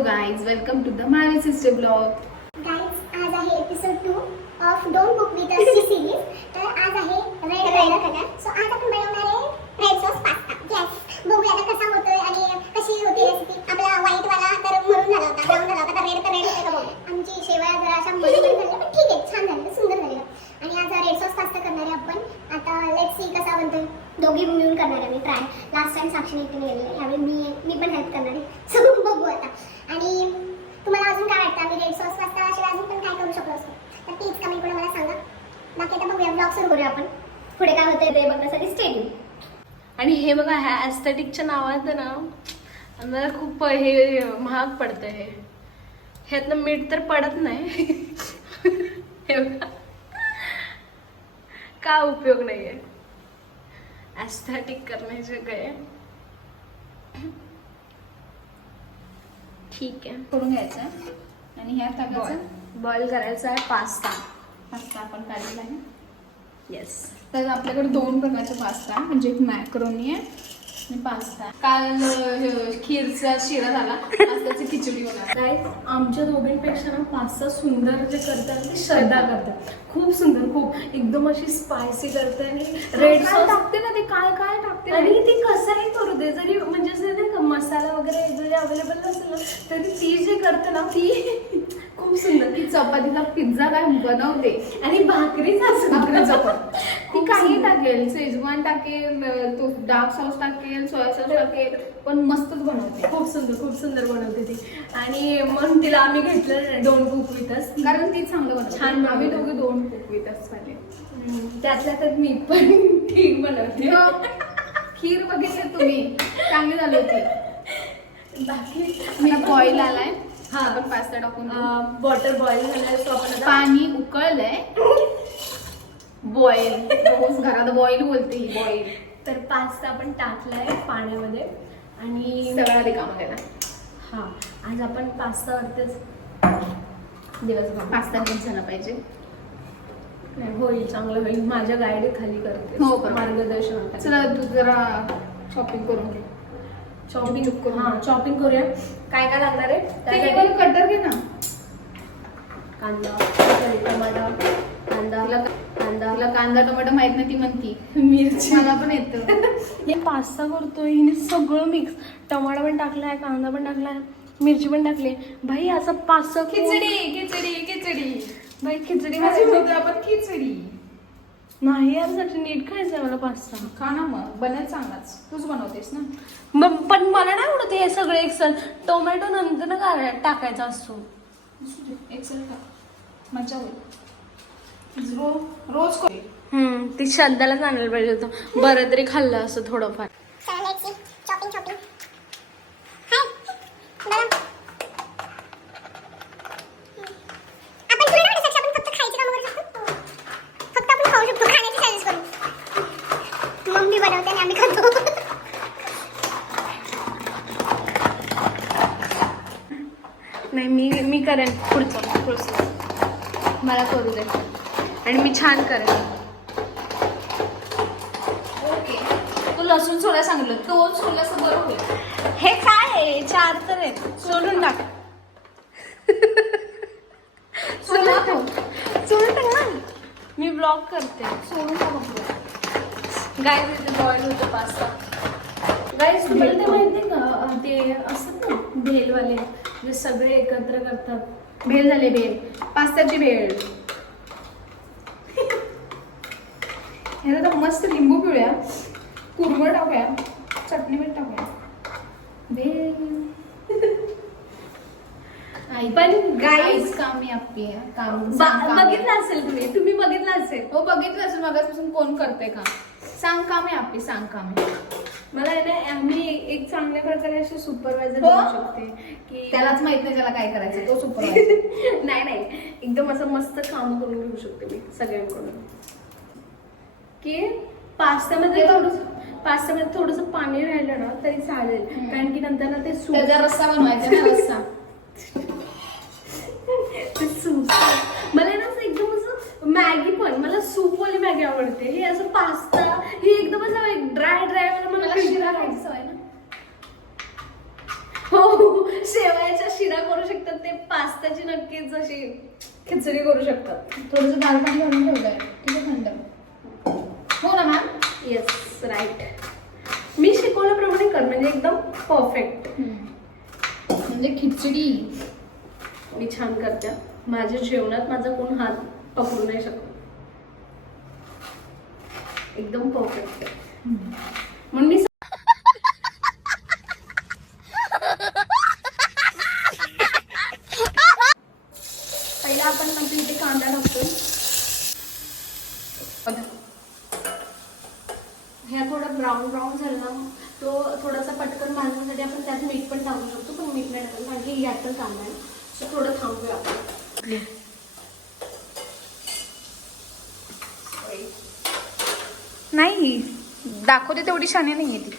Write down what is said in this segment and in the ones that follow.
Hello guys, welcome to the my sister blog. Guys, आज आहे episode 2 of don't cook with us ची series. तर आज आहे रेड कलर. सो आज आपण बनवणार आहे रेड सॉस पास्ता. यस, बघूया आता कसा होतोय आणि कशी होती रेसिपी. आपला व्हाईट वाला तर मरून झाला होता, ब्राऊन झाला होता, तर रेड होते का बघू. आमची शेवया जरा अशा मरून झाल्या, पण ठीक आहे, छान झालं, सुंदर झालं. आणि आज रेड सॉस पास्ता करणार आहे आपण. आता लेट्स सी कसा बनतोय. दोघी मिळून करणार आहे मी ट्राय. लास्ट टाइम साक्षीने एकटीने केलेलं, यावेळी मी पण हेल्प करणार आहे. सो बघू आता. आणि तुम्हाला अजून काय वाटतं, आम्ही रेड सॉस पास्ता शिवाय अजून पण काय करू शकलो असतो, तर प्लीज कमेंट करून मला सांगा. बाकी आता बघूया, ब्लॉग सुरू करूया आपण. पुढे काय होतंय ते बघण्यासाठी स्टे ट्यून. आणि हे बघा, ह्या ॲस्थेटिकच्या नावात ना मला खूप हे महाग पडतं. ह्यातनं मीठ तर पडत नाही. हे बघा, का उपयोग नाहीये ॲस्थेटिक करण्याचे काय. ठीक आहे, करून घ्यायचं आणि ह्यात टाकायचं बॉईल करायचा आहे पास्ता. पास्ता आपण काढलेला आहे. येस, तर आपल्याकडे दोन प्रकारचे पास्ता आहे, म्हणजे एक मॅक्रोनी आहे आणि पास्ता. काल खीरचा शिरा झाला, पास्त्याची खिचडी होणार. गाईज, आमच्या दोघींपेक्षा ना पास्ता सुंदर जे करतात ते श्रद्धा करतात. खूप सुंदर, खूप एकदम अशी स्पायसी करते आणि रेड सॉस टाकते ना, ते काय काय टाकते आणि ती कसंही करू दे, जरी म्हणजे असं नाही का मसाला वगैरे जरी अवेलेबल नसेल ना, तरी ती जी करते ना ती खूप सुंदर. ती चपातीचा पिझ्झा काय बनवते आणि भाकरीचा पण ती काही टाकेल, शेजवान टाकेल, तो डार्क सॉस टाकेल, सोया सॉस टाकेल, पण मस्तच बनवते. खूप सुंदर बनवते ती. आणि मग तिला आम्ही घेतलं डोंट कुक विथ अस, कारण ती चांगलं बनवते. छान बनवते. आम्ही दोघे दोन कुक विथ अस झाले. त्यातल्या त्यात मी पण ठीक बनवते. खीर बघितली तुम्ही, चांगली झाली होती. बाकी मी बॉईल आलाय. हा, आपण पास्ता टाकून वॉटर बॉईल झालाय, तो आपण आता पाणी उकळलंय. बॉईल, रोज घरात बॉईल बोलते ही, बॉईल. तर पास्ता आपण टाकलाय पाण्यामध्ये आणि सगळा रिकामा केला. हा, आज आपण पास्ता वरतीच दिवसभर पास्ता मिक्स झाला पाहिजे. नाही, होईल, चांगलं होईल. माझ्या गाईड खाली करते, हो, बरोबर. मार्गदर्शन. चला तू जरा शॉपिंग करून घे. चॉपिंग करू. हा, चॉपिंग करूया. काय काय लागणार आहे त्यासाठी कटर घे ना. कांदा, टमाटा, कांदा, तिला कांदा टोमॅटो माहित नाही, ती म्हणती मिरची. मला पण येतं. हे पास्ता करतोय, हिने सगळं मिक्स, टमाटा पण टाकलाय, कांदा पण टाकलाय, मिरची पण टाकली. भाई असं पास्ता खिचडी भाई खिचडी आपण खिचडी नाही यार, साठी नीट खायचंय मला पास्ता. खा ना, मग बनेल चांगलाच. तूच बनवतेस ना. पण मला नाही आवडत हे सगळे एकसर. टोमॅटो नंतर टाकायचा असतो. एक्सेल का मजा होईल. रोज ती श्रद्धालाच आणायला पाहिजे होतं, बरं तरी खाल्लं असं थोडंफार. चला लेट्स सी चॉपिंग. हाय बरं, आपण पुढे नाही शकत. आपण फक्त खायची कामं करू शकतो. फक्त आपण खाऊ शकतो, खाण्याची सजेस्ट करू. मम्मी बनवते आणि आम्ही खातो. नाही, मी करेन पुढचं प्रोसेस, मला करू दे आणि मी छान करेन. ओके, तू लसूण सोलायला सांगितलं, तो सोलल्यास बरं होईल. हे काय आहे, 4 तर आहेत, सोडून टाक. सोला तो. सोडून टाक ना, मी ब्लॉग करते. सोडून टाक. गाईज, इथे बॉईल होतो पास्ता. गाईज, तुम्हाला ते माहिती का, ते असतात ना भेलवाले, जे सगळे एकत्र करतात. भेळ झाले, भेळ, पास्त्याची भेळ. ह्याला तर मस्त लिंबू पिळूया, कुरमड टाकूया, चटणी मीठ टाकूया. भेळ. पण गाईज कामी आपली काम बघितलं असेल तुम्ही बघितलं असेल. हो, बघितलं असेल. मगापासून कोण करते का, सांग काम आहे आपली, सांग काम आहे. मला आहे ना, मी एक चांगल्या प्रकारे असे सुपरवायझर हो? बनवू शकते की त्यालाच माहित नाही त्याला काय करायचं, तो सुपरवायझर. नाही, एकदम असं मस्त काम करून घेऊ शकते मी सगळ्यांकडून. की पास्त्यामध्ये थोडंसं पाणी राहिलं ना तरी चालेल, कारण की नंतर ना ते त्याचा रस्सा बनवायचा ना, रस्सा. ते सूप मला ना असं एकदम असं मॅगी, पण मला सूपवाली मॅगी आवडते. हे असं पास्ता, हे एकदम असं ड्राय मला शिरा खायची सवय ना. हो, शेवयाचा शिरा पास्त्याची नक्कीच अशी खिचडी करू शकतात. थोडंसं दाल पाणी घालून ठेवलंय, ठीक आहे, थंड. हो ना मॅम? Yes right. मी शिकवल्याप्रमाणे कर म्हणजे एकदम परफेक्ट. म्हणजे खिचडी मी छान करते. माझ्या जेवणात माझा कोण हात पकडू नाही शकत. एकदम परफेक्ट. म्हणून मी पहिला आपण म्हणजे इथे कांदा टाकतोय. ह्या थोडं ब्राऊन झालं ना, तो थोडासा पटकन भाजण्यासाठी आपण त्यात मीठ पण टाकू शकतो, पण मीठ नाही टाकलं कारण की यात पण कांदा आहे. सो थोडं थांबूया आपण. नाही दाखवते तेवढी शाणी नाहीये ती.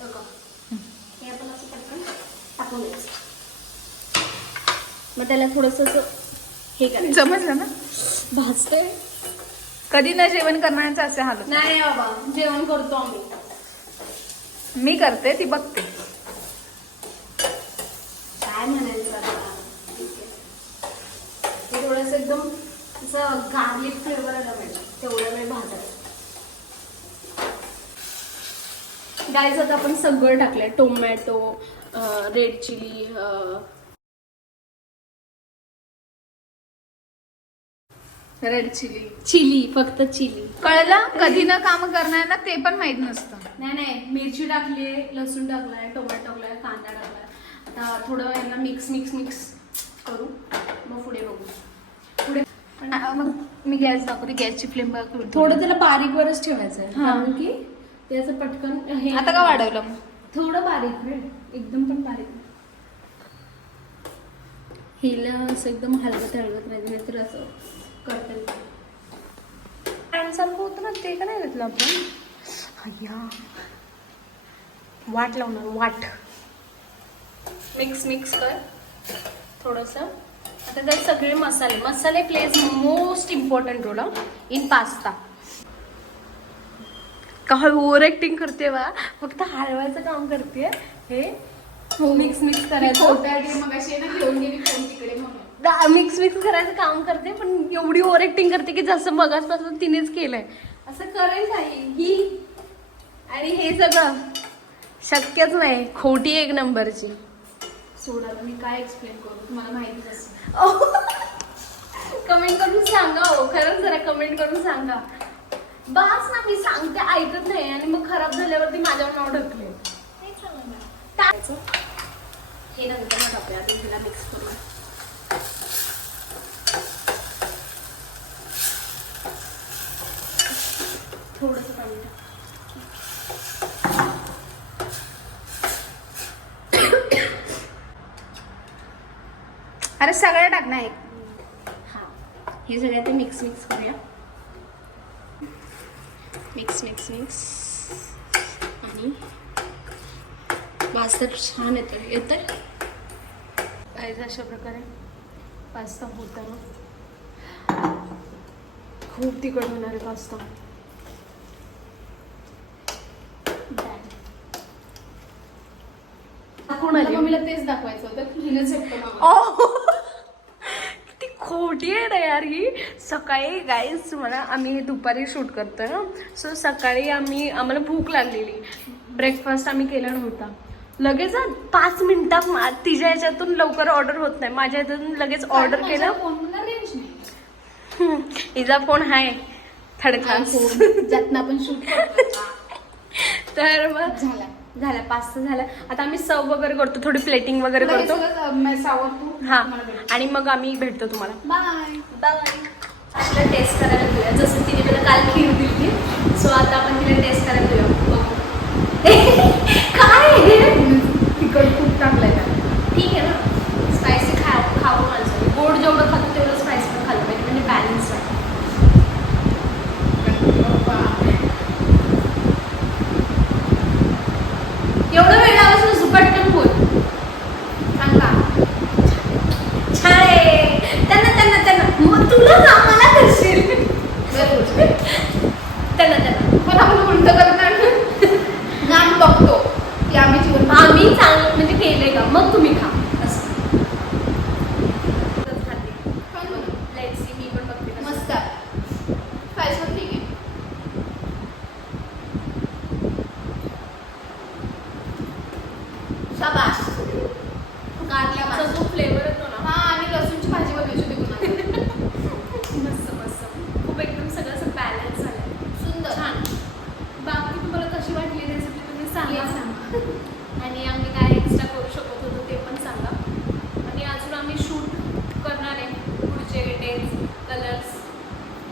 हे आपण असं पटकन टाकून द्यायचं. मग त्याला थोडंसं असं हे करायचं. समजलं ना? भाजते कधी न जेवण करण्याचं असे हाल होतात. नाही बाबा, जेवण करतो आम्ही. मी करते, ती बघते. काय म्हणायचं आता. हे थोडंसं एकदम असं गार्लिक फ्लेवर आला पाहिजे तेवढा वेळ भाजायचं. गाईज आता आपण सगळं टाकलंय. Tomato, red chili, red chili chili, फक्त चिली. कळलं. कधी न काम करणार ना ते पण माहित नसतं. नाही मिरची टाकली, लसूण टाकलाय, टोमॅटो टाकलाय, कांदा टाकलाय. आता थोडं यांना मिक्स करू, मग पुढे बघू. मग मी गॅस दाखवते. गॅसची फ्लेम बघ. थोडं त्याला बारीकवरच ठेवायचं आहे कारण की त्याचं पटकन हे. आता का वाढवलं मग? थोडं बारीक रे, एकदम पण बारीक. हिला असं एकदम हलगत राहिलं नाही तर असं करता येईल. सारखं होतं ना ते का नाही घेतलं आपण. अय्या वाट लावणार वाट. मिक्स कर थोडंसं. आता त्यात सगळे मसाले plays most important role in pasta. काय ओव्हर ऍक्टिंग करते बा, फक्त हलवायचं काम करते. हे मिक्स करायचं. मग अशी ना घेऊन गेली फोन तिकडे म्हणून. मिक्स करायचं काम करते, पण एवढी ओव्हर ऍक्टिंग करते की जसं मगासपासून तिनेच केलंय. असं करेल नाही ही. आणि हे सगळं शक्यच नाही. खोटी एक नंबरची. सोडा मी काय एक्सप्लेन करू, तुम्हाला माहितीच असेल. कमेंट करून सांगा हो, खरंच जरा कमेंट करून सांगा. बस ना, मी सांगते ऐकत नाही आणि मग खराब झाल्यावरती माझ्यावर नाव ढकले. हे नंतर मग आपल्या तिला मिक्स करू. थोडंसं पाणी टाक. अरे सगळं टाक ना एक. हा, हे सगळं ते मिक्स करूया. मिक्स आणि पास्ता छान येतं अशा प्रकारे पास्ता होताना. खूप तिखट होणार आहे पास्ता. मम्मीला तेच दाखवायचं होतं की हिने झोपतो. ती खोटी आहे ना यार ही. सकाळी गाईज मला आम्ही दुपारी शूट करतोय ना, सो सकाळी आम्हाला भूक लागलेली. ब्रेकफास्ट आम्ही केला नव्हता. लगेच 5 मिनिटात तिच्या ह्याच्यातून लवकर ऑर्डर होत नाही, माझ्या ह्याच्यातून लगेच ऑर्डर केलं. हिचा फोन आहे थर्ड क्लास, ज्यातनं आपण शूट करतो. तर मग झाला पास्ता झाला. आता आम्ही सर्व वगैरे करतो, थोडी प्लेटिंग वगैरे करतो. हा, आणि मग आम्ही भेटतो तुम्हाला. बाय. आपल्याला टेस्ट करायला घेऊया. जसं तिने मला काल खीर दिली, सो आता आपण तिला टेस्ट करायला घेऊया. काय तिखट खूप टाकलंय का? ठीक आहे ना, स्पायसी खावं माणसाने. गोड जेवढं खातो तेवढं स्पायसी पण खाल्लं पाहिजे, म्हणजे बॅलन्स आहे. एवढं वेळ लावायचं नसतो, पटकन बोल. चांगला छान आहे. त्यांना मग तुला का मला करशील. त्यांना पण आपण उलट करणार ना, बघतो की आम्ही आम्ही चांगलं म्हणजे केलंय का, मग तुम्ही खा असं.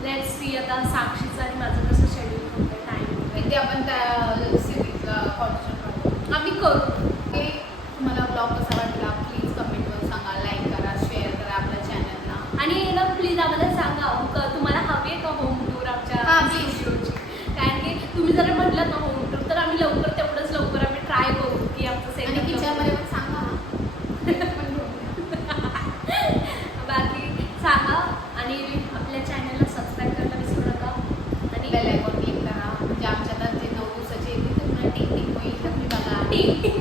लेट्स सी आता साक्षीचं आणि माझं कसं शेड्यूल होतं टाइम ते आपण त्या सिरीजला कॉन्सन्ट्रेट आम्ही करू. ते तुम्हाला ब्लॉग कसा वाटला प्लीज कमेंटवर सांगा, लाईक करा, शेअर करा आपल्या चॅनलला. आणि ना प्लीज आम्हाला सांगा तुम्हाला हवी आहे का होम टूर आमच्या हां, please. स्टुडिओची. कारण की तुम्ही जर म्हटलं ना होम टूर तर आम्ही लवकर तेवढंच लवकर आम्ही ट्राय करू की आमचं आणि सेट किचनमध्ये पण सांगा हा. बाकी सांगा आणि आपल्या चॅनलला सबस्क्राईब करायला विसरू नका. आणि बेल आयकॉन क्लिक करा म्हणजे आमच्या आता जे 9 दिवसाचे येतील तुम्हाला टिक टिक होईल तुम्ही बघा. टिक